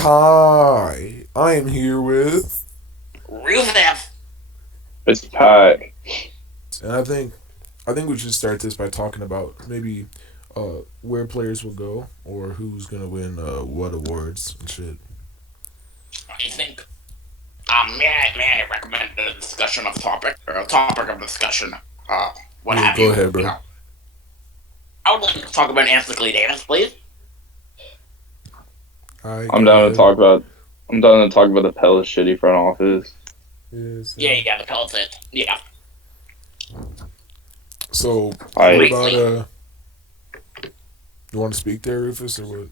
hi. I am here with, Rufus. It's pack. and I think we should start this by talking about maybe where players will go or who's gonna win what awards and shit. I think. May I recommend a discussion of topic or a topic of discussion? What Yeah, have go you? ahead, You bro. know, I would like to talk about Anthony Davis, please. Alright, I'm go down to ahead. talk about. I'm down to talk about the Palace shitty front office. Yes. Yeah, you got the Pelicans. Yeah, So, what I about briefly. You want to speak there, Rufus, or what?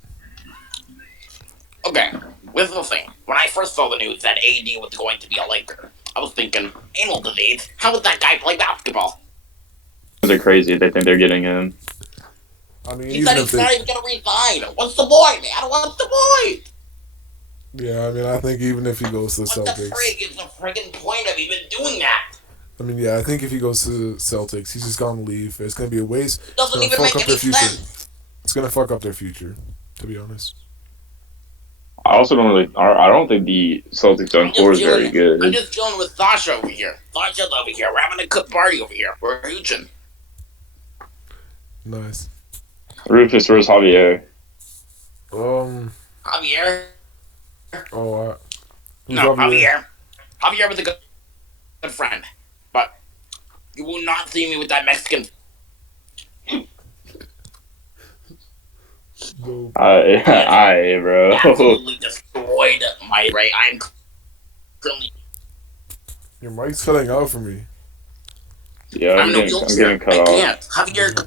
Okay, with the thing, when I first saw the news that AD was going to be a Laker, I was thinking, anal disease. How would that guy play basketball? they're crazy. They think they're getting him. I mean, He said even if he's they, not even gonna resign. What's the point, man? What's the point? yeah, I mean, I think even if he goes to the What the Celtics, frig is the friggin' point of even doing that? I mean, yeah, I think if he goes to the Celtics, he's just gonna leave. It's gonna be a waste. It's Doesn't gonna even fuck make up any their future. sense. It's gonna fuck up their future, to be honest. I also don't really. I don't think the Celtics on I'm just core is very dealing. I'm good. just dealing with Sasha over here. Sasha's over here. We're having a good party over here. We're hooching. Nice. Rufus versus Javier. Um. Javier. Oh, who's No, Javier? Javier. Javier was a good friend, but you will not see me with that Mexican. No. I bro. Absolutely destroyed my right. I'm currently. Your mic's cutting out for me. Yeah, I'm in a I'm getting wheelchair. cut I off. can't. Javier Yeah,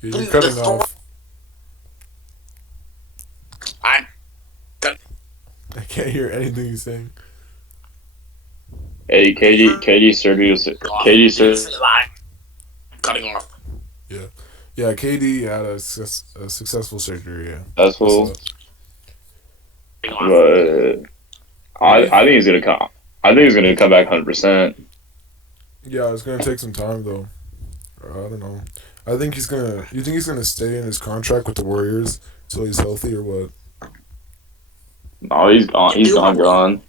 you're completely cutting destroyed. off. I'm I can't hear anything you're saying. Hey, KD surgery was off. KD Did you sur- see the line? Cutting off. Yeah. Yeah, KD had a successful surgery. Yeah. That's successful, up. Cutting off. but What do you? I think he's gonna come. I think he's gonna come back 100%. Yeah, it's gonna take some time though. I don't know. I think he's gonna. You think he's gonna stay in his contract with the Warriors till he's healthy or what? No, he's gone. He's gone. Indubitably. Gone.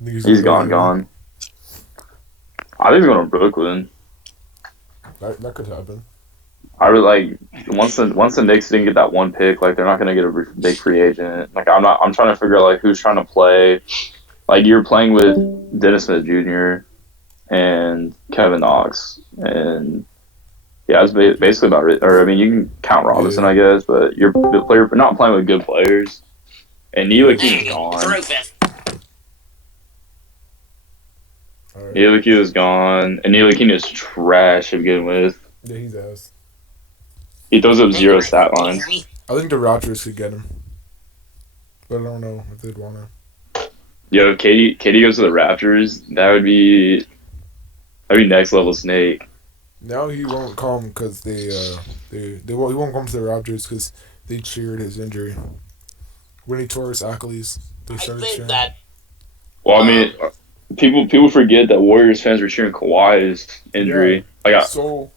You think he's gonna He's go gone. anywhere? Gone. I think he's going to Brooklyn. That could happen. I really like once the Knicks didn't get that one pick, like they're not going to get a big free agent. Like I'm not. I'm trying to figure out like who's trying to play. Like you're playing with Dennis Smith Jr. and Kevin Knox, and yeah, it's basically about it. Or I mean, you can count Robinson, Yeah. I guess, but you're not playing with good players. And Ntilikina is Hey, it's gone. Rufus. All right. Ntilikina is gone, and Ntilikina is trash to begin with. Yeah, he's ass. He throws up Hey, zero Rufus, stat can you lines. hear me? I think the Raptors could get him, but I don't know if they'd wanna. Yo, if Katie goes to the Raptors, that'd be next level snake. Now he won't come because they won't, he won't come to the Raptors because they cheered his injury when he tore his Achilles. They I started think cheering. that Well, I mean, people forget that Warriors fans were cheering Kawhi's injury. So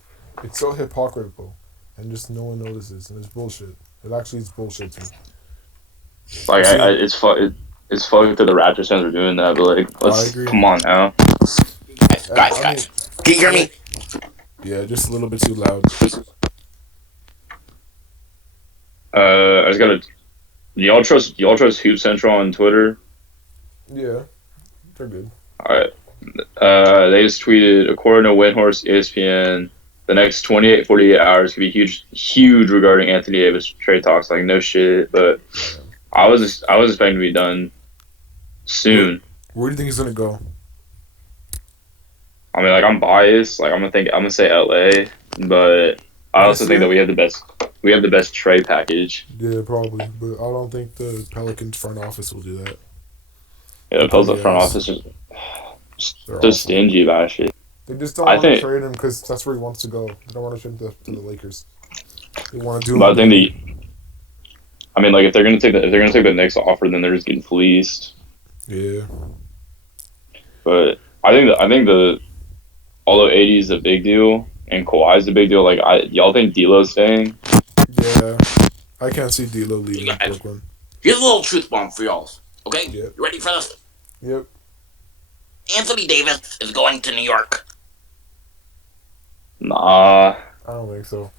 it's so hypocritical, and just no one notices, and it's bullshit. It actually is bullshit too. It's fucked that the Raptors fans are doing that, but like, I let's agree. come on now. guys, I mean, can you hear me? yeah, just a little bit too loud. I just gotta. Y'all trust Hoop Central on Twitter? Yeah, they're good. All right. They just tweeted, according to Windhorse ESPN, the next 28, 48 hours could be huge regarding Anthony Davis trade talks. Like no shit, but I was expecting to be done soon. Where do you think he's gonna go? I mean, like I'm biased. Like I'm gonna say LA, but I also think that we have the best trade package. Yeah, probably, but I don't think the Pelicans front office will do that. Yeah, the Pelicans front Yes. office is They're so awful. stingy about shit. They just don't I want to think, trade him because that's where he wants to go. They don't want to ship him to the Lakers. They want to do him. but I think I mean, like if they're gonna take the next offer, then they're just getting fleeced. Yeah. But I think the although AD is a big deal and Kawhi is a big deal, like y'all think D'Lo's staying? Yeah. I can't see D'Lo You leaving guys, Brooklyn. Here's a little truth bomb for y'all. Okay, Yep. you ready for this? Yep. Anthony Davis is going to New York. Nah. I don't think so.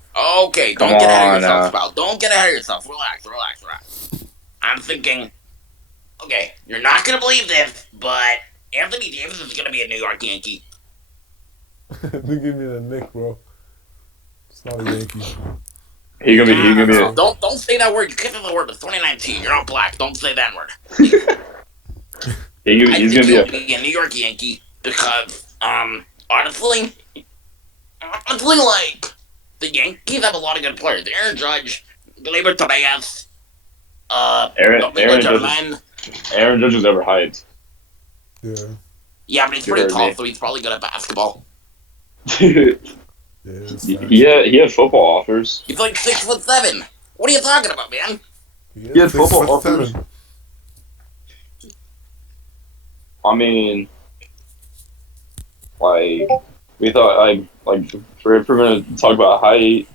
Okay, Come don't get ahead of on, yourself, pal. Don't get ahead of yourself. Relax. I'm thinking, okay, you're not gonna believe this, but Anthony Davis is gonna be a New York Yankee. They give me the Nick, bro. It's not a Yankee. He gonna be No, don't say that word. You can't say the word. It's 2019. You're not black. Don't say that word. he's I think gonna he'll be be a New York Yankee because, honestly, like the Yankees have a lot of good players. Aaron Judge, Gleyber Torres, Aaron Judge is overhyped. Yeah. Yeah, but he's You pretty heard tall, me. so he's probably good at basketball. Yeah, it's facts. he had football offers. He's like 6'7". What are you talking about, man? He had football 6'7". offers. I mean, like we thought, like if we're gonna talk about height,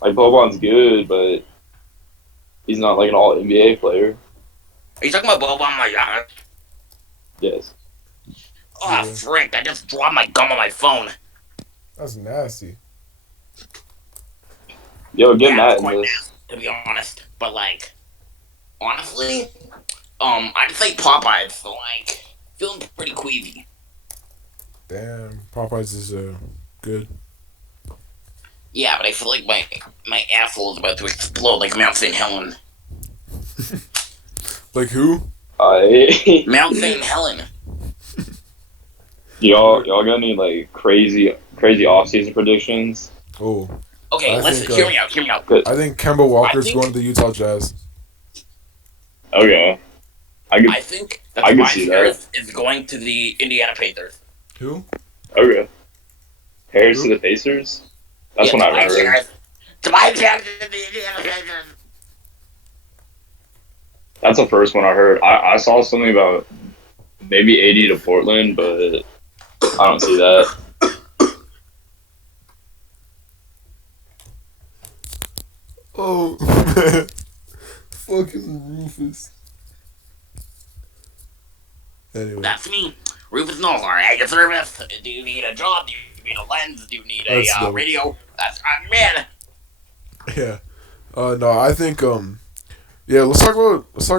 like Boban's good, but he's not like an all NBA player. Are you talking about Boban? My God. Yes. Oh, Yeah. frick. I just dropped my gum on my phone. That's nasty. Yo, get Yeah, Matt it's in quite this. nasty, to be honest. But, like, honestly, I'd say Popeyes, so, like, feeling pretty queasy. Damn. Popeyes is good. Yeah, but I feel like my asshole is about to explode like Mount St. Helen. Like who? Mount St. Helen. y'all got any like crazy off-season predictions? Oh, Okay, I listen, think, hear me out. I think Kemba Walker's think- going to the Utah Jazz. Okay. I think that I could Tobias see that. Harris is going to the Indiana Pacers. Who? Okay. Harris Who? to the Pacers? That's Yeah, what I Tobias heard. Harris. Tobias Harris is the Indiana Pacers. That's the first one I heard. I saw something about maybe 80 to Portland, but I don't see that. Oh, man. Fucking Rufus. Anyway. That's me. Rufus Knowles, alright, your service. Do you need a job? Do you need a lens? Do you need That's a dope. radio? That's man. Yeah. No, I think yeah, let's talk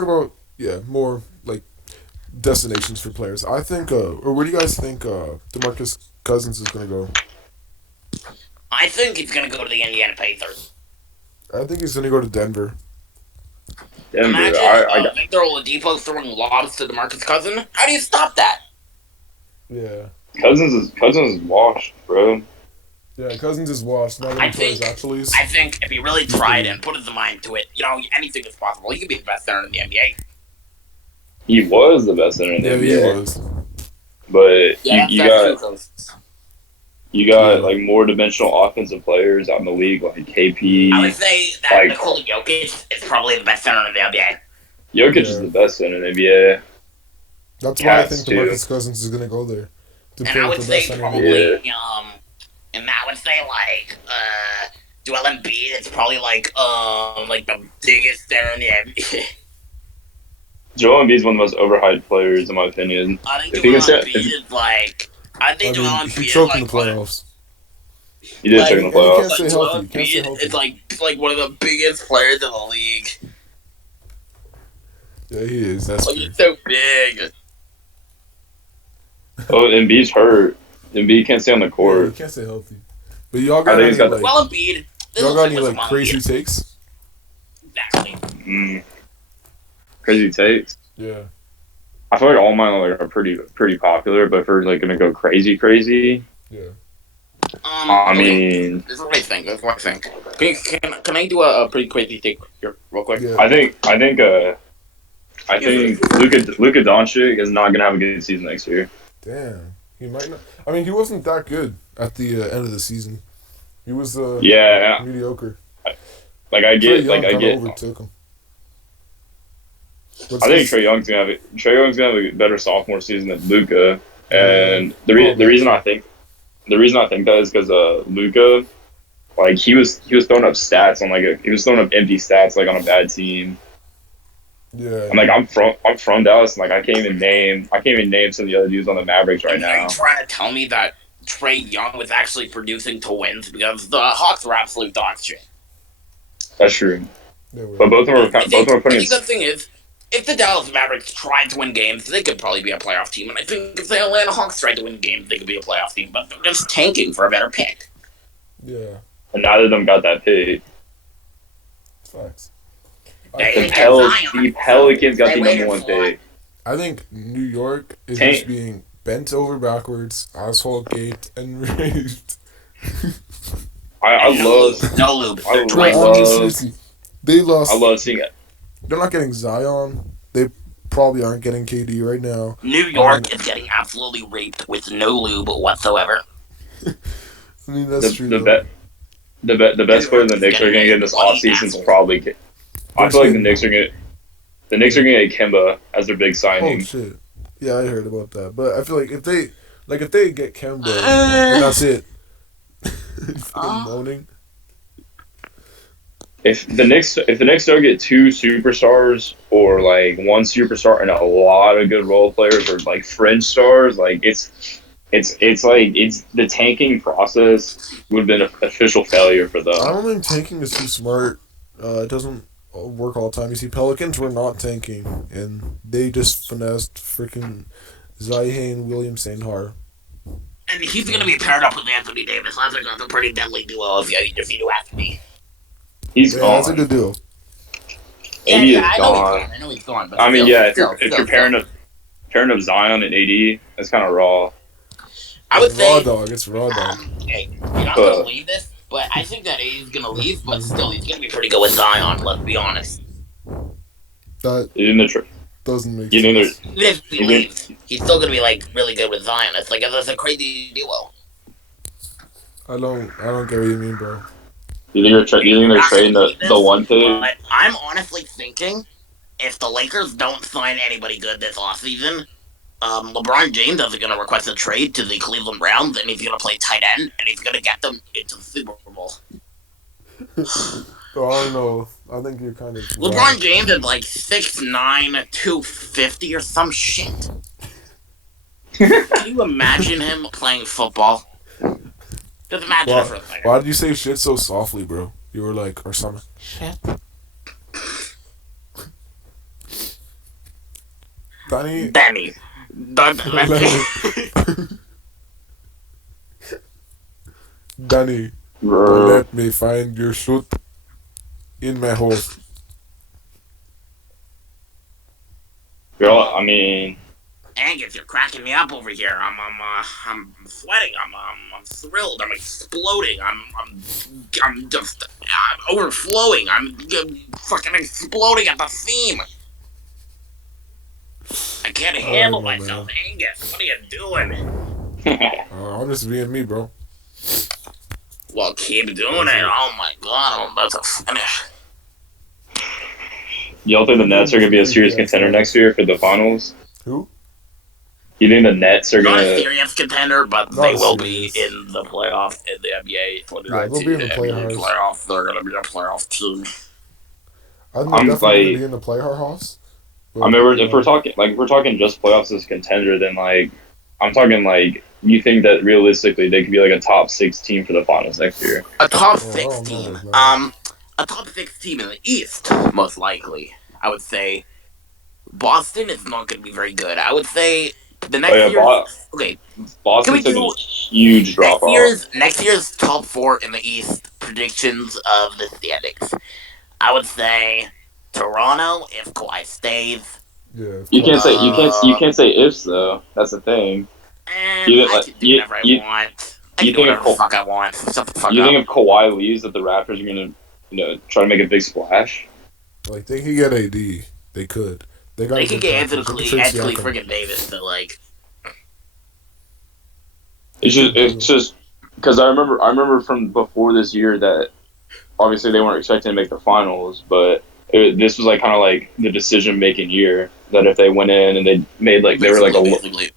about more like destinations for players. I think or where do you guys think DeMarcus Cousins is gonna go? I think he's gonna go to the Indiana Pacers. I think he's gonna go to Denver. Denver. Imagine Victor Oladipo throwing lobs to DeMarcus Cousins. How do you stop that? Yeah. Cousins is washed, bro. Yeah, Cousins is washed. Not gonna play his actually. I think if he really tried and put his mind to it, anything is possible. He could be the best center in the NBA. He was the best center in the Yeah, NBA. he was. But Yeah, you got like more dimensional offensive players out in the league, like KP. I would say that Nikola Jokic is probably the best center in the NBA. Jokic is the best center in the NBA. That's why I think DeMarcus Cousins is gonna go there. To And I would say probably, and I would say Joel Embiid is probably like the biggest center in the NBA. Joel Embiid's one of the most overhyped players, in my opinion. I think Joel Embiid is like. I think Joel Embiid he choked in is the playoffs. He did choke in the playoffs. Can't stay healthy. Can't stay healthy. It's like one of the biggest players in the league. Yeah, he is. That's like he's so big. Oh, Embiid's hurt. Embiid can't stay on the court. Yeah, he can't stay healthy. But y'all got any like, well, Embiid. Y'all got any like crazy takes? Exactly. Crazy takes. Yeah. I feel like all mine are pretty popular, but if we're like gonna go crazy, yeah. I mean, this is what I think. Can I do a pretty crazy take here, real quick? Yeah. I think Luka Doncic is not gonna have a good season next year. Damn, he might not. I mean, he wasn't that good at the end of the season. He was mediocre. Overtook him. I think Trae Young's gonna have a better sophomore season than Luka, and the reason I think that is because Luka, like he was throwing up stats on he was throwing up empty stats like on a bad team, Yeah. I'm from Dallas, and like I can't even name some of the other dudes on the Mavericks right Are you now. trying to tell me that Trey Young was actually producing to wins because the Hawks were absolute dog shit? That's true. They were. But both of them are I putting in. think the thing is, if the Dallas Mavericks tried to win games, they could probably be a playoff team. And I think if the Atlanta Hawks tried to win games, they could be a playoff team. But they're just tanking for a better pick. Yeah. And neither of them got that pick. Facts. They The didn't get Zion, Pelicans so got they the number waited one for it. pick. I think New York is Tank. just being bent over backwards, asphalt gaped, and raped. I And love no lube. I They're No, twice I'm lube. just love seriously. They lost. I love seeing it. They're not getting Zion. They probably aren't getting KD right now. New York is getting absolutely raped with no lube whatsoever. I mean, that's true, The though. the best player the Knicks are going to get this offseason is probably. I feel like the Knicks are going to get Kemba as their big Oh, signing. shit. Yeah, I heard about that. But I feel like if they get Kemba, and that's it. Fucking moaning. If the Knicks don't get two superstars or like one superstar and a lot of good role players or like fringe stars, like it's the tanking process would have been an official failure for I them. don't think tanking is too smart. It doesn't work all the time. You see, Pelicans were not tanking, and they just finessed freaking Zion William Sandhar. And he's going to be paired up with Anthony Davis. I think that's a pretty deadly duo if you do ask me. He's Yeah, gone. that's a good deal. AD is I gone. know he's gone. But I mean, still, yeah, if you're still. pairing up Zion and AD, that's kind of raw. I would It's raw say, dog. It's raw dog. hey, you're not going to believe this, but I think that he's going to leave, but still, he's going to be pretty good with Zion, let's be honest. That In the tr- doesn't make you think sense. they're If he leaves, he's still going to be, like, really good with Zion. It's like, it's a crazy duo. I don't get what you mean, bro. you think they're trading the one pick? But I'm honestly thinking, if the Lakers don't sign anybody good this offseason, LeBron James is going to request a trade to the Cleveland Browns, and he's going to play tight end, and he's going to get them into the Super Bowl. Oh, I don't know. I think you're kind of. LeBron James is like 6'9", 250 or some shit. Can you imagine him playing football? Just imagine it for a second. Why did you say shit so softly, bro? You were like, or something. Shit. Danny. Danny. Danny, Bro. let me find your shoot in my hole. Girl, I mean, Angus, you're cracking me up over here. I'm sweating. I'm thrilled. I'm exploding. I'm just overflowing. I'm fucking exploding at the seam. I can't handle myself, man. Angus. What are you doing? I'm just being me, bro. Well, keep doing it. Oh my god, I'm about to finish. you don't think the Nets are going to be a serious contender next year for the finals? Who? You think the Nets are Not going a to... serious contender, but Not they will serious. be in the playoff in the NBA. Yeah, they'll be in the playoffs. They're going to be a playoff team. I think they're I'm definitely going like- to be in the playoffs. I mean, if we're talking just playoffs as contender, then like I'm talking like you think that realistically they could be like a top 6 team for the finals next year. A top Oh, 6 no, team. no. A top 6 team in the East, most likely. I would say Boston is not going to be very good. I would say the next year. Okay, Boston Can we took do a huge drop off. next year's top 4 in the East predictions of the standings? I would say Toronto if Kawhi stays. Yeah. You can't say ifs though. That's the thing. And You- I can do whatever I want. I you can do think whatever the fuck I want. Shut the fuck You up. think if Kawhi leaves, that the Raptors are gonna try to make a big splash? Like, they could get AD. They could. They got They a could good get package. Anthony They could trade Siakam. friggin' Davis to like. It's just because I remember from before this year that obviously they weren't expecting to make the finals, but this was like kind of like the decision making year that if they went in and they made like they were like basically.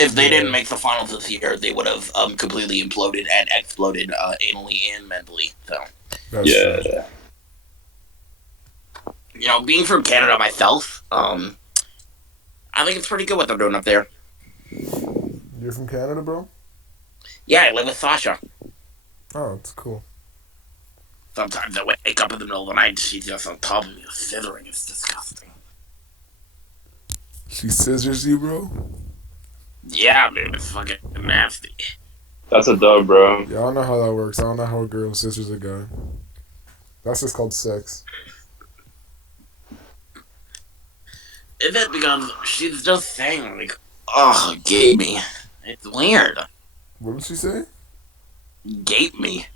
If they didn't make the finals this year, they would have completely imploded and exploded anally and mentally. So That's yeah. true. being from Canada myself, I think it's pretty good what they're doing up there. You're from Canada, bro? Yeah, I live with Sasha. Oh, it's cool. Sometimes I wake up in the middle of the night and she's just on top of me, shivering. It's disgusting. She scissors you, bro? Yeah, man, it's fucking nasty. That's a dub, bro. Yeah, I don't know how that works. I don't know how a girl scissors a guy. That's just called sex. Is it because she's just saying, like, oh, gape me. It's weird. What did she say? Gape me.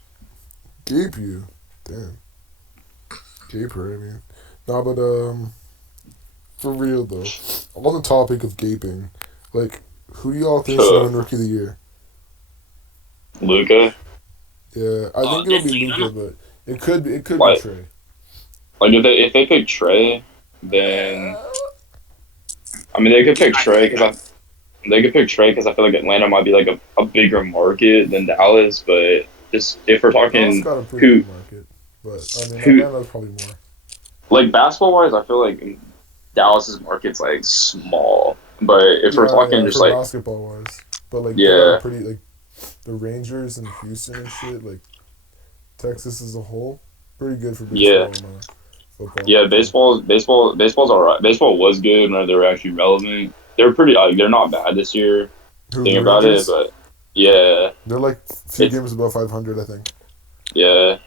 Gape you. Damn. Gape her, I mean. Nah, but, for real, though. On the topic of gaping, like, who do y'all think should win Rookie of the Year? Luka. Yeah, I think it'll be Luka, but it could be Trey. Like if they pick Trey, then I mean they could pick Trey because I feel like Atlanta might be like a bigger market than Dallas, but just if we're talking Dallas got a pretty big market, but I mean Atlanta's probably more. Like basketball wise, I feel like Dallas's market's like small, but if we're talking just like basketball wise, but like yeah, pretty like the Rangers and Houston and shit, like Texas as a whole, pretty good for baseball and football. Yeah, baseball's alright. Baseball was good when they were actually relevant. They're pretty they're not bad this year. Think about it, but yeah, they're like a few games above 500, I think. Yeah,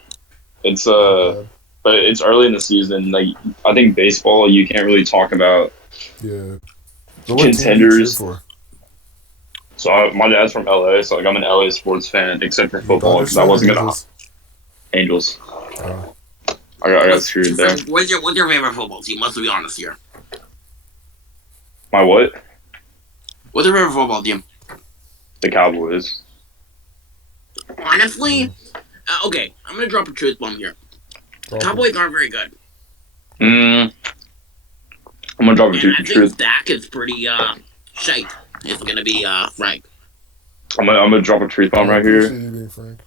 it's but it's early in the season. Like I think baseball, you can't really talk about contenders. So my dad's from LA, so like I'm an LA sports fan, except for football because I wasn't gonna. Angels. I got screwed there. What's your favorite football team? Let's be honest here. My what? What's your favorite football team? The Cowboys. Honestly, okay, I'm gonna drop a truth bomb here. Cowboys aren't very good. I'm gonna drop a truth. I think Dak is pretty shite. It's gonna be frank. I'm gonna drop a truth bomb right here. Being frank.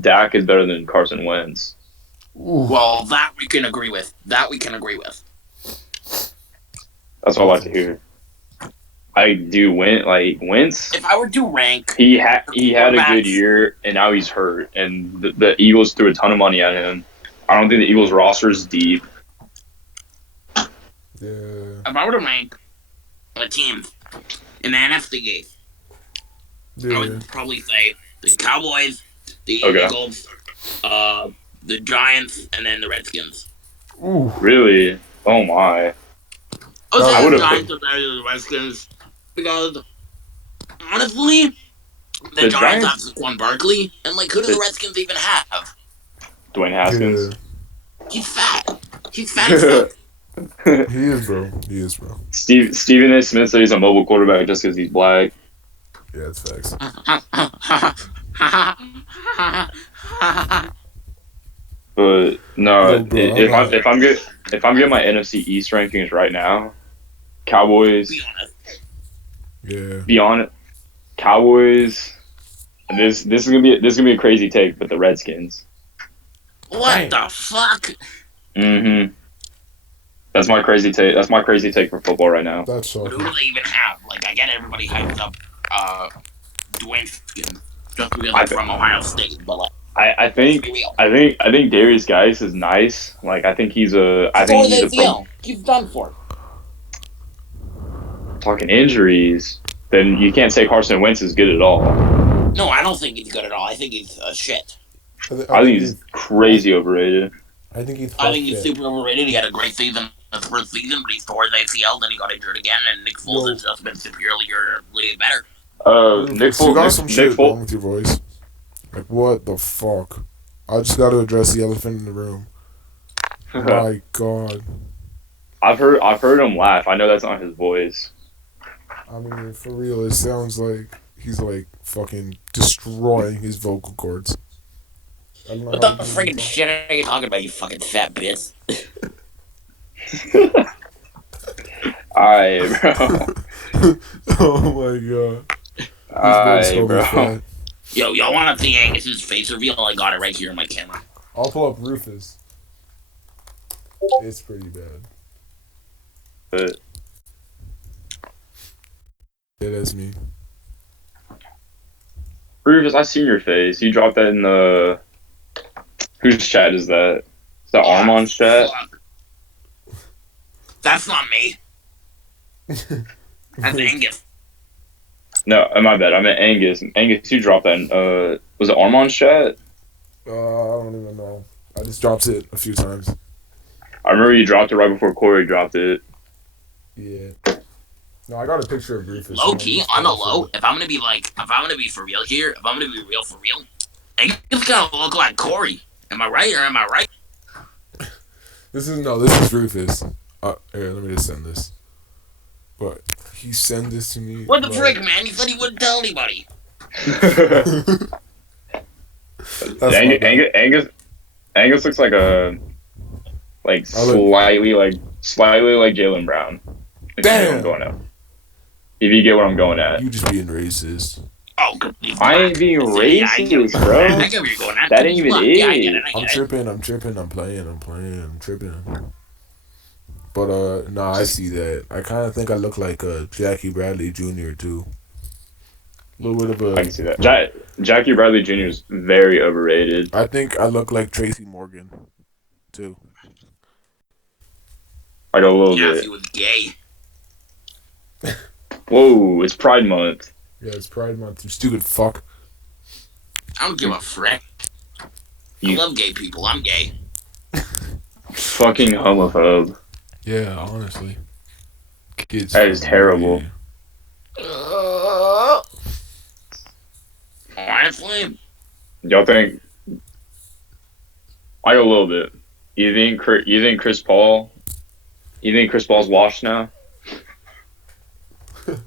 Dak is better than Carson Wentz. Ooh. Well, that we can agree with. That's what I like to hear. I do Wentz. If I were to rank, he had a good year, and now he's hurt, and the Eagles threw a ton of money at him. I don't think the Eagles roster is deep. Yeah. If I were to rank a team in the NFC East, I would probably say the Cowboys, the Eagles, the Giants, and then the Redskins. Ooh. Really? Oh my. I would have the Giants are better than the Redskins because honestly, the Giants have Saquon Barkley, and like who do the Redskins even have? Dwayne Haskins. Yeah. He's fat. He's fat as fuck. He is, bro. Stephen A. Smith said he's a mobile quarterback just because he's black. Yeah, it's facts. But no, if I'm getting my NFC East rankings right now, Cowboys. Be honest. Cowboys. This is gonna be a crazy take, but the Redskins. What the fuck? Mm-hmm. That's my crazy take for football right now. That's so. Who do they even have? Like, I get everybody hypes up Dwayne Haskins just because I'm from Ohio State, but like. I think Darius Geis is nice. Like I think he's a. He's done for. Talking injuries, then you can't say Carson Wentz is good at all. No, I don't think he's good at all. I think he's shit. I think he's crazy overrated. I think he's super overrated. He had a great season his first season, but he tore his ACL, then he got injured again, and Nick Foles has just been superiorly better. Nick Foles. You got some shit wrong with your voice. Like, what the fuck? I just got to address the elephant in the room. My God. I've heard him laugh. I know that's not his voice. I mean, for real, it sounds like he's like fucking destroying his vocal cords. What the freaking shit are you talking about, you fucking fat bitch? Alright, bro. Oh my God. Alright, bro. Fat. Yo, y'all want to see Angus's face reveal? I got it right here in my camera. I'll pull up Rufus. It's pretty bad. But Yeah, that's me. Rufus, I seen your face. You dropped that in the whose chat is that? Is that Armand's chat? Fuck. That's not me. That's Angus. No, my bad. I meant Angus. Angus, you dropped that in, was it Armand's chat? I don't even know. I just dropped it a few times. I remember you dropped it right before Corey dropped it. Yeah. No, I got a picture of Rufus. Low key, on the low, if I'm gonna be for real here, if I'm gonna be real for real, Angus gotta look like Corey. Am I right or am I right? This is Rufus. Here, let me just send this. But he sent this to me. What the frick, man? He said he wouldn't tell anybody. Angus looks like slightly like Jaylen Brown. If you get what I'm going at. If you get what I'm going at. You just being racist. Oh, I ain't being racist, bro. I get where you're going at. That ain't even it. Yeah, I get it. I'm tripping. I'm tripping. But I see that. I kind of think I look like Jackie Bradley Jr. too. A little bit of a. I can see that. Jackie Bradley Jr. is very overrated. I think I look like Tracy Morgan, too. Like a little Yeah, bit. if he was gay. Whoa, it's Pride Month. Yeah, it's Pride Month. You stupid fuck. I don't give a frick. I love gay people. I'm gay. Fucking homophobe. Yeah, honestly. Kids. That is terrible. Honestly, Y'all think? Like a little bit. You think Chris Paul? You think Chris Paul's washed now?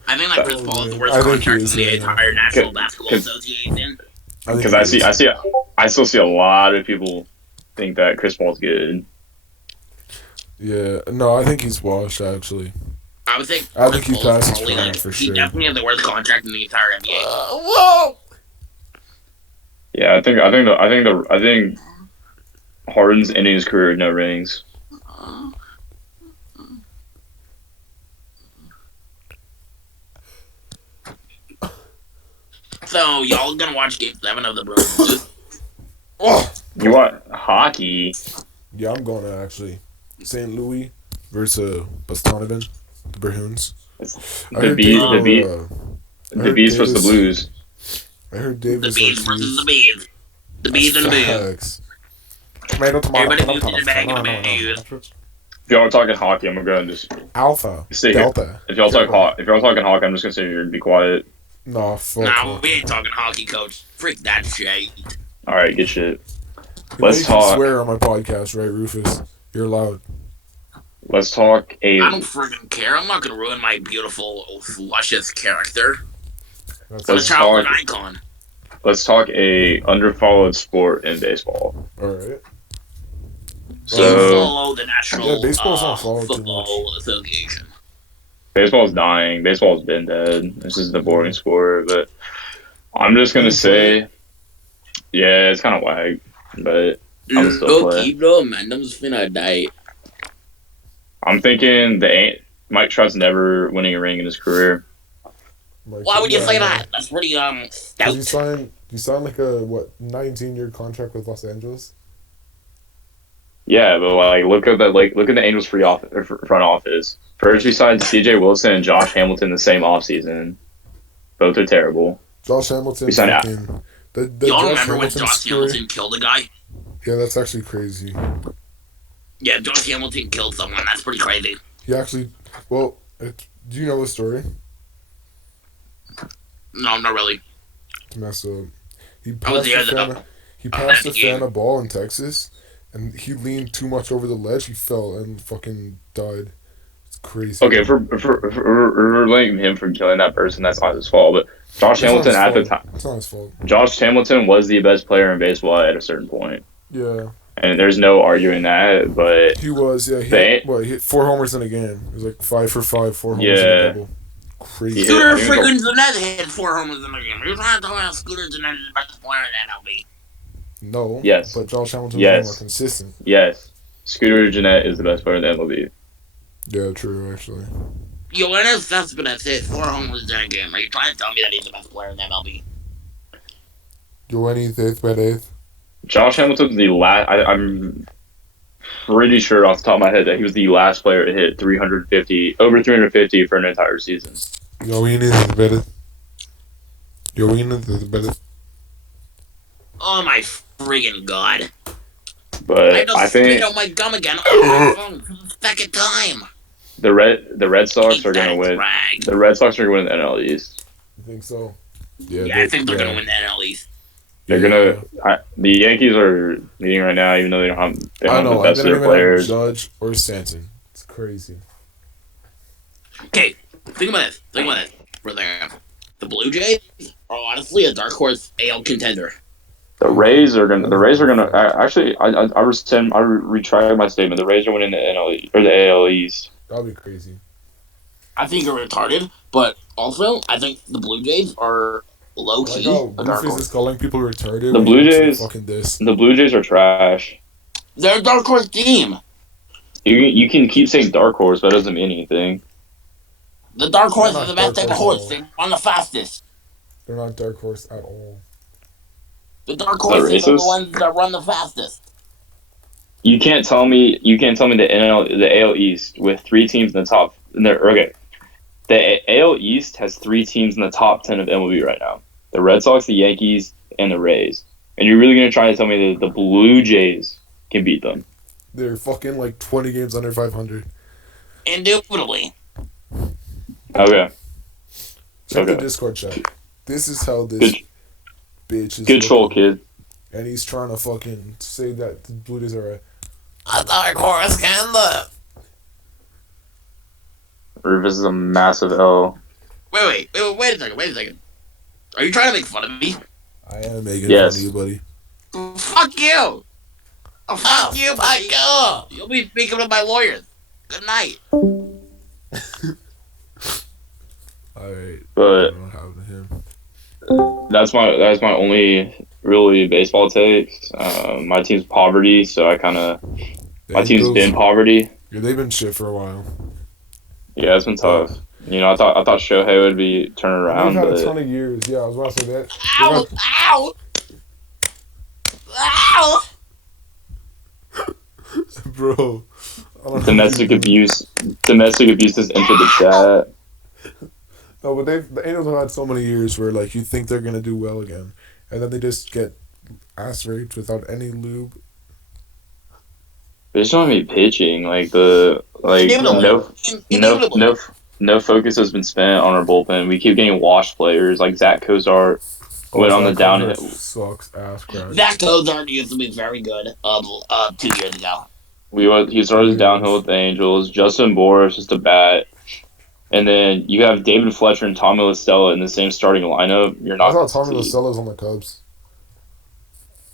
I think like Chris Paul is the worst I think he contract is, in the yeah. entire National Basketball Association. Because I still see a lot of people think that Chris Paul's good. Yeah, no, I think he's washed, actually. I think he passed his probably, prime for he sure. definitely has the worst contract in the entire NBA. Whoa! Yeah, I think Harden's ending his career with no rings. So y'all gonna watch Game 7 of the Bruins? Oh! You want hockey? Yeah, I'm going to actually. St. Louis versus Boston, the Bruins. The Bees versus the Blues. I heard The Davis Bees versus the Bees. The Bees and the Bees. Everybody moves to the bag of the Bees. If y'all are talking hockey, I'm gonna go and just Alpha. stay Delta. here. If y'all talking hockey, I'm just gonna sit here and be quiet. Nah, fuck. Nah, we ain't talking hockey, coach. Freak that shit. All right, good shit. You Let's talk. can swear on my podcast, right, Rufus? You're allowed. Let's talk I don't friggin' care. I'm not gonna ruin my beautiful, luscious character. That's I'm a Let's childhood talk- icon. Let's talk a underfollowed sport in baseball. alright. So you So follow the National Yeah, baseball's not followed too Football Association. baseball's dying. Baseball's been dead. This is the boring sport, but I'm just gonna say, yeah, it's kind of whack, but I'm still play. Bro, man, them's finna die. I'm thinking Mike Trout's never winning a ring in his career. Why would you say that? That's pretty stout. You signed like a 19-year contract with Los Angeles? Yeah, but like look at the Angels front office. First, we signed C.J. Wilson and Josh Hamilton the same offseason. Both are terrible. Josh Hamilton. We signed Y'all remember when Josh Hamilton killed a guy? Yeah, that's actually crazy. Yeah, Josh Hamilton killed someone. That's pretty crazy. He actually, do you know the story? No, not really. Mess up. He I was passed there, the though. fan. He passed the that game. fan a ball in Texas, and he leaned too much over the ledge. He fell and fucking died. It's crazy. Okay, if we're blaming him for killing that person, that's not his fault. But Josh Hamilton at the time, it's not his fault. Josh Hamilton was the best player in baseball at a certain point, Yeah, and there's no arguing that. But he was. Yeah, he hit 4 homers in a game. It was like 5 for 5, 4 homers in a double. Crazy. Yeah. Scooter I think freaking Jeanette hit 4 homers in the game. You're trying to talk about Scooter Jeanette is the best player in the MLB. No. Yes. But Josh Hamilton Yes. was more consistent. Yes, Scooter Gennett is the best player in the MLB. Yeah, true, actually. Yoenis Cespedes hit 4 homers during a game. Are you trying to tell me that he's the best player in the MLB? Yoenis, 8th by 8th. Josh Hamilton's the last. I'm pretty sure off the top of my head that he was the last player to hit 350 for an entire season. Yoenis is better. Yoenis is better. Oh my friggin' god. But I spit think out my gum again on my phone for the second time. the Red Sox Keep are going that to win. drag. The Red Sox are going to win the NL East. I think so. Yeah, I think they're going to win the NL East. They're gonna. The Yankees are leading right now, even though they don't have the best of their players. Judge or Stanton. It's crazy. Okay, think about this. Brother, the Blue Jays are honestly a dark horse AL contender. The Rays are gonna. Actually, I retract my statement. The Rays are winning the NL or the AL East. That'll be crazy. I think you're retarded, but also I think the Blue Jays are low key a dark Rufus horse. is calling people retarded. The Blue Jays. Fucking this. The Blue Jays are trash. They're a dark horse team. You can keep saying dark horse, but that doesn't mean anything. The dark horse is the best type of horse. They run the fastest. They're not dark horse at all. The dark horses are the ones that run the fastest. You can't tell me the AL East with 3 teams in the top. Okay, the AL East has 3 teams in the top 10 of MLB right now: the Red Sox, the Yankees, and the Rays. And you're really gonna try to tell me that the Blue Jays can beat them? They're fucking like 20 games under 500. Indubitably. Okay. Check the Discord chat. This is how this bitch is. Good troll, kid. And he's trying to fucking say that the Blue Jays are a dark horse can live. Rufus is a massive L. Wait a second. Are you trying to make fun of me? I am making fun of you, buddy. Fuck you! Oh, fuck you, buddy! You'll be speaking with my lawyers. Good night. Alright. But that's my only really baseball take. My team's poverty, so my team's been poverty. Yeah, they've been shit for a while. Yeah, it's been tough. You know, I thought Shohei would be turning around. They've had a ton of years. Yeah, I was about to say that. Ow! Bro. Domestic abuse has entered the chat. No, but the Angels have had so many years where like you think they're gonna do well again, and then they just get ass raped without any lube. They just don't have any pitching. No focus has been spent on our bullpen. We keep getting washed players like Zach Cozart went on the downhill. Sucks ass crack. Zach Cozart used to be very good 2 years ago. He started downhill with the Angels. Justin Boras just a bat. And then you have David Fletcher and Tommy La Stella in the same starting lineup. You're not. I thought Tommy La Stella was on the Cubs.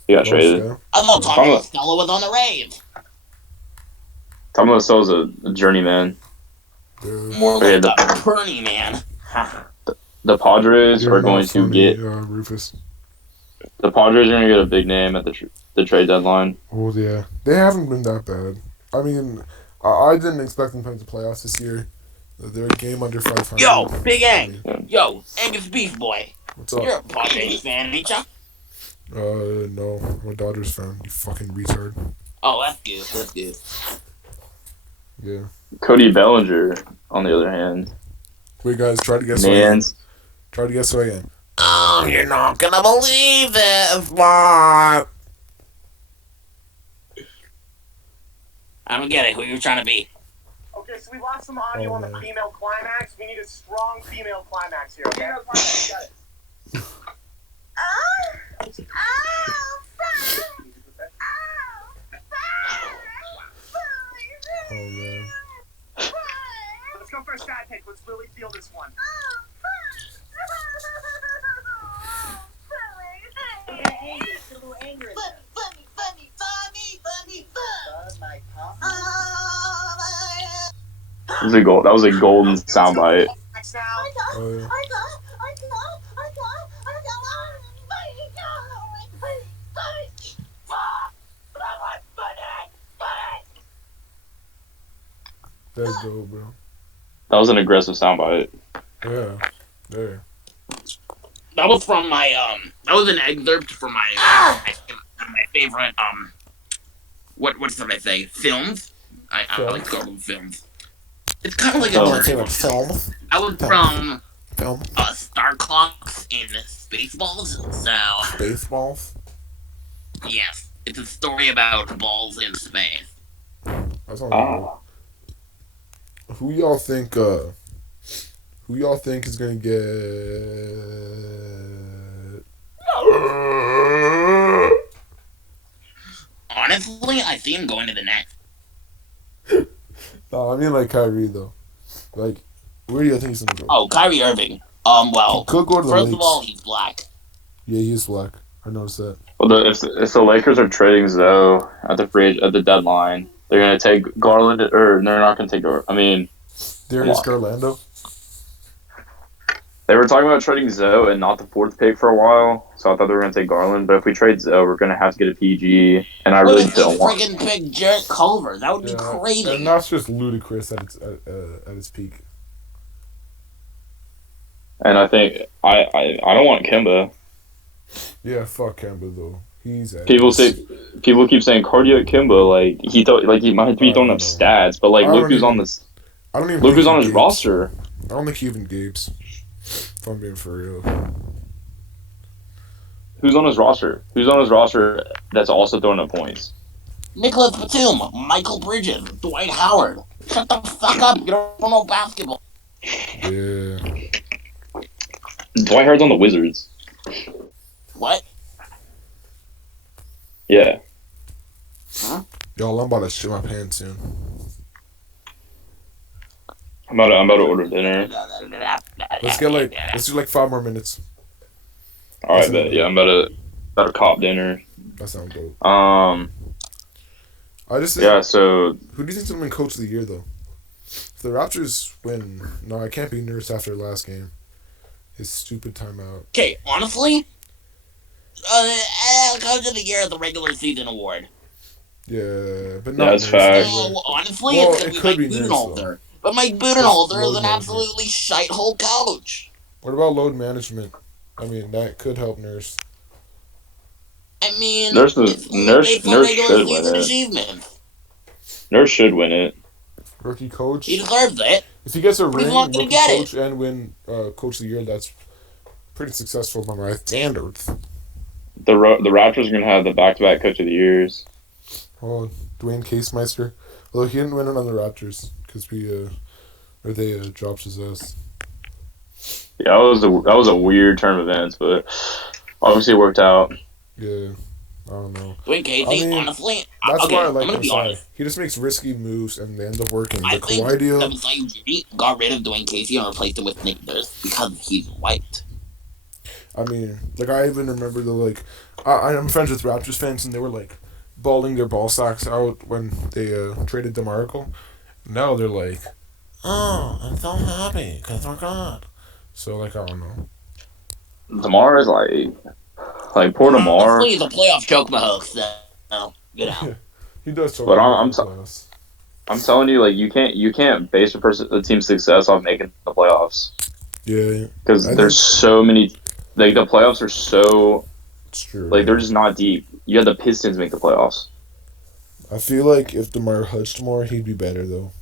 He got traded. I thought Tommy La Stella was on the Rays. Tommy La Stella's a journeyman. More like a Perny man. The Padres are going to get Rufus. The Padres are going to get a big name at the trade deadline. Oh yeah, they haven't been that bad. I mean, I didn't expect them to make the playoffs this year. They're a game under 500. Yo, Big Ang. Yo, Angus Beef Boy. What's up? You're a Padres fan, ain't ya? No, I'm a Dodgers fan. You fucking retard. Oh, that's good. Yeah. Cody Bellinger, on the other hand. Wait, guys, try to guess who I am. Try to guess who I am. Oh, you're not gonna believe this, but I don't get it. Who you trying to be? Okay, so we lost some audio on the female climax. We need a strong female climax here, okay? Female climax, got it. Oh, man. Let's go for a stat pick. Let's really feel this one. That was a golden soundbite. Oh, yeah. That's dope, bro. That was an aggressive soundbite. Yeah. There. That was from my That was an excerpt from my favorite What should I say? Films. I like to call them films. It's kind of like a Oh. My journey favorite book. film. That was from Film. Star Clocks in Spaceballs. So Baseballs. yes, it's a story about balls in space. That's all. Ah. Who y'all think? Who y'all think is gonna get? Honestly, I see him going to the Nets. No, I mean like Kyrie though. Like, where do you think he's gonna go? Oh, Kyrie Irving. He Well, could go to the first Lakers. of all, he's black. Yeah, he is black. I noticed that. Well, if the Lakers are trading Zoe at the deadline, they're gonna take Garland, or they're not gonna take Garland. I mean, Darius Garlando. they were talking about trading Zoe and not the 4th pick for a while, so I thought they were gonna take Garland. But if we trade Zoe, we're gonna have to get a PG, and I What really if they don't want. friggin' pick Jarrett Culver? That would be crazy. And that's just ludicrous at its peak. And I think I don't want Kemba. Yeah, fuck Kemba though. He's People keep saying cardiac Kemba, like he might be throwing up stats, but like I look don't who's even- on this. I don't even. Look think who's he on his gapes. roster. I don't think he even gapes. If I'm being for real. Who's on his roster? Who's on his roster that's also throwing up points? Nicholas Batum, Michael Bridges, Dwight Howard. Shut the fuck up! You don't know basketball. Yeah. Dwight Howard's on the Wizards. What? Yeah. Y'all, I'm about to shit my pants soon. I'm about to order dinner. Let's do like 5 more minutes. All right, bet. Yeah, I'm about to cop dinner. That sounds dope. Um. I just think, Yeah. So who do you think's gonna win Coach of the Year though? If the Raptors win, no, I can't be Nurse after last game. His stupid timeout. Okay, honestly, Coach of the Year is the regular season award. Yeah, but Yeah, not that's Nurse. facts. Well, honestly, Well, it's it gonna be could Mike be Nurse, Budenholzer. But Mike Budenholzer is load an management. absolutely shite-hole coach. What about load management? I mean, that could help Nurse. I mean, Nurse it's only based on Nurse regular should win season it. achievements. Nurse should win it. Rookie coach. He deserves it. If he gets a But ring, he's not gonna rookie get it. coach, and win Coach of the Year, that's pretty successful by my standards. The Raptors are gonna have the back-to-back Coach of the Years. Oh, Dwayne Casemeister. Although he didn't win it on the Raptors because they dropped his ass. Yeah, that was a weird turn of events, but obviously it worked out. Yeah, I don't know. Dwayne Casey, I mean, honestly, That's okay, why I I'm like gonna him. be honest. He just makes risky moves and they end up working. I The think Kawhi deal. Kevin Feige got rid of Dwayne Casey and replaced him with Nick Nurse because he's white. I mean, like I even remember I'm friends with Raptors fans and they were like bawling their ball sacks out when they traded DeMarco. Now they're like, oh, I'm so happy because we're gone. So like I don't know. DeMar is like poor DeMar. Honestly, he's a playoff choke host, so get out. He does talk But about I'm the playoffs. I'm telling you, like you can't base a team's success off making the playoffs Yeah, because I there's so many. Like the playoffs are so it's true. like they're just not deep. You had the Pistons make the playoffs. I feel like if DeMar hudged more, he'd be better though.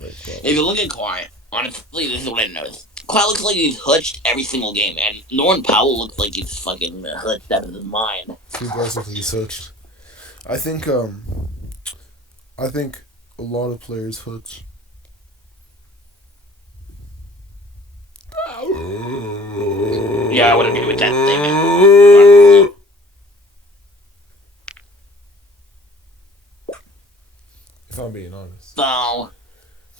Like, If you look at Kawhi, honestly, this is what I noticed. Kawhi looks like he's hutched every single game, and Norman Powell looks like he's fucking hutched out of his mind. he does look like he's hudged. I think a lot of players hudge. Yeah, I would agree with that statement. If I'm being honest. So, I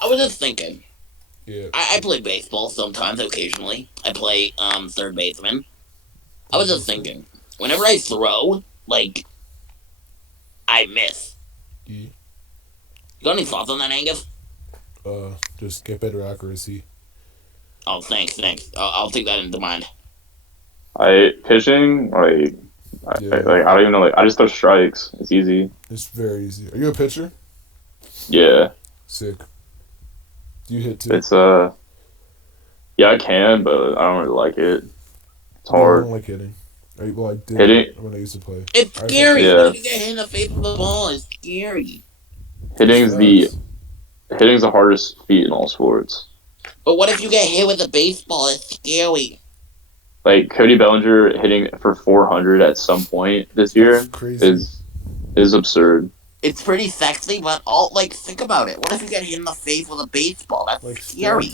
was just thinking. Yeah. I play baseball sometimes, occasionally. I play third baseman. I was just thinking, whenever I throw, like, I miss. Yeah. You got any thoughts on that, Angus? Just get better accuracy. Oh, thanks. I'll take that into mind. Pitching Yeah. I don't even know. Like I just throw strikes. It's easy. It's very easy. Are you a pitcher? Yeah, Sick. Do you hit too? it's yeah, I can, but I don't really like it. It's No, I hard. don't like hitting. Well, I did Hitting, when I used to play. It's I just like scary. pitching. What yeah, if you get hit in the face with the ball? It's scary. hitting's the Facts. hitting's the hardest feat in all sports. But what if you get hit with a baseball? It's scary. Like Cody Bellinger hitting for 400 at some point this That's year crazy. is absurd. It's pretty sexy, but all like think about it. What if you get hit in the face with a baseball? That's Like scary.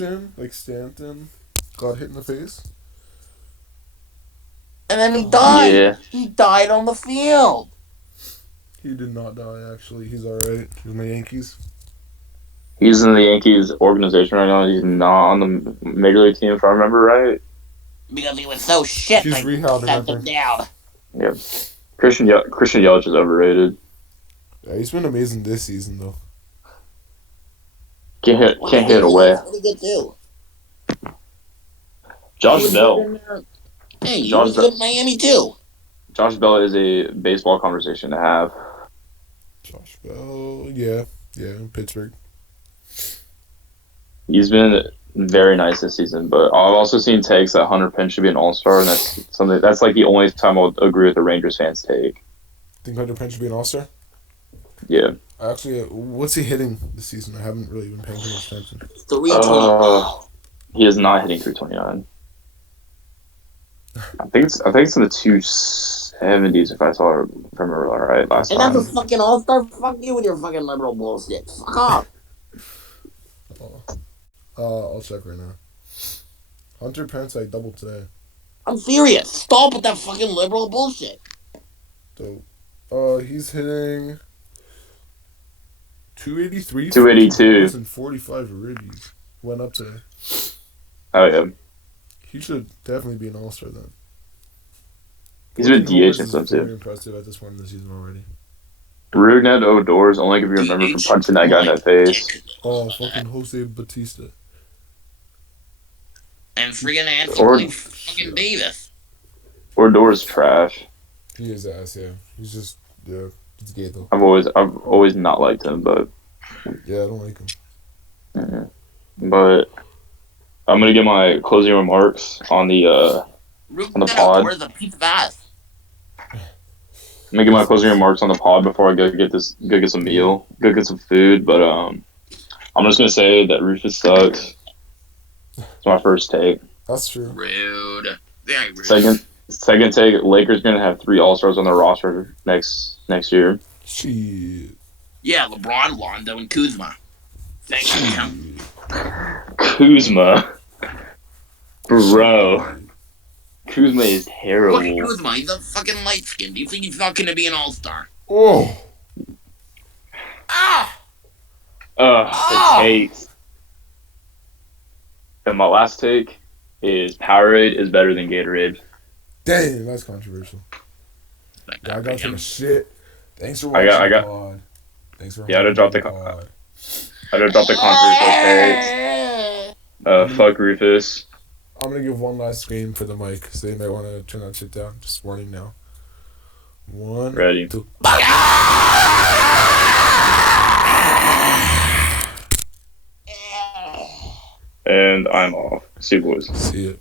Stanton got hit in the face. And then he died. Yeah, He died on the field. He did not die, actually. He's alright. He's in the Yankees. he's in the Yankees organization right now. He's not on the major league team, if I remember right. Because he was so shit, He's they rehabbing, I sent him think. down. Yeah, Christian Yelich is overrated. Yeah, he's been amazing this season, though. Can't hit away. What did he do? Josh Bell. Hey, he Josh was good in Miami too. Josh Bell is a baseball conversation to have. Josh Bell, yeah, in Pittsburgh. He's been very nice this season, but I've also seen takes that Hunter Pence should be an All-Star, and that's like the only time I'll agree with the Rangers fans' take. Think Hunter Pence should be an All-Star? Yeah. Actually, what's he hitting this season? I haven't really been paying too much attention. 320. He is not hitting 329. I think it's in the 270s if I remember right last And time. that's a fucking all-star? Fuck you with your fucking liberal bullshit. Fuck off. I'll check right now. Hunter Pence, I doubled today. I'm serious. Stop with that fucking liberal bullshit. So, he's hitting 283. 282. And 45 ribbies. Went up today. Oh yeah, He should definitely be an All-Star then. he's been 14 homers DH and is stuff very too. impressive at this point in the season already. Rougned Odor's only if you remember from punching that guy in the face. Oh, fucking Jose Batista. And friggin' Or- Anthony fucking Davis. Odor's trash. He is ass, yeah. He's just, yeah, he's gay though. I've always not liked him, but Yeah, I don't like him. but I'm gonna give my closing remarks on the pod. Where's the piece of ass? I'm gonna give my closing remarks on the pod before I go get some meal, go get some food. But I'm just gonna say that Rufus sucks. It's my first take. That's true. Rude. Very rude. Second take. Lakers gonna have 3 All-Stars on their roster next year. Shit. Yeah, LeBron, Londo, and Kuzma. Thank you, Tim. Kuzma, bro. Kuzma is Look at terrible. Kuzma. He's a fucking light skin. Do you think he's not gonna be an all-star? Oh. Ah! The takes. And my last take is Powerade is better than Gatorade. Damn, that's controversial. Yeah, I gotta take a shit. Thanks for watching I got- the pod. Thanks for Yeah, I had to drop the pod. I done dropped the controversial takes. Fuck Rufus. I'm gonna give one last scream for the mic, so they might want to turn that shit down. Just warning now. 1, Ready. 2. And I'm off. See you boys. See it.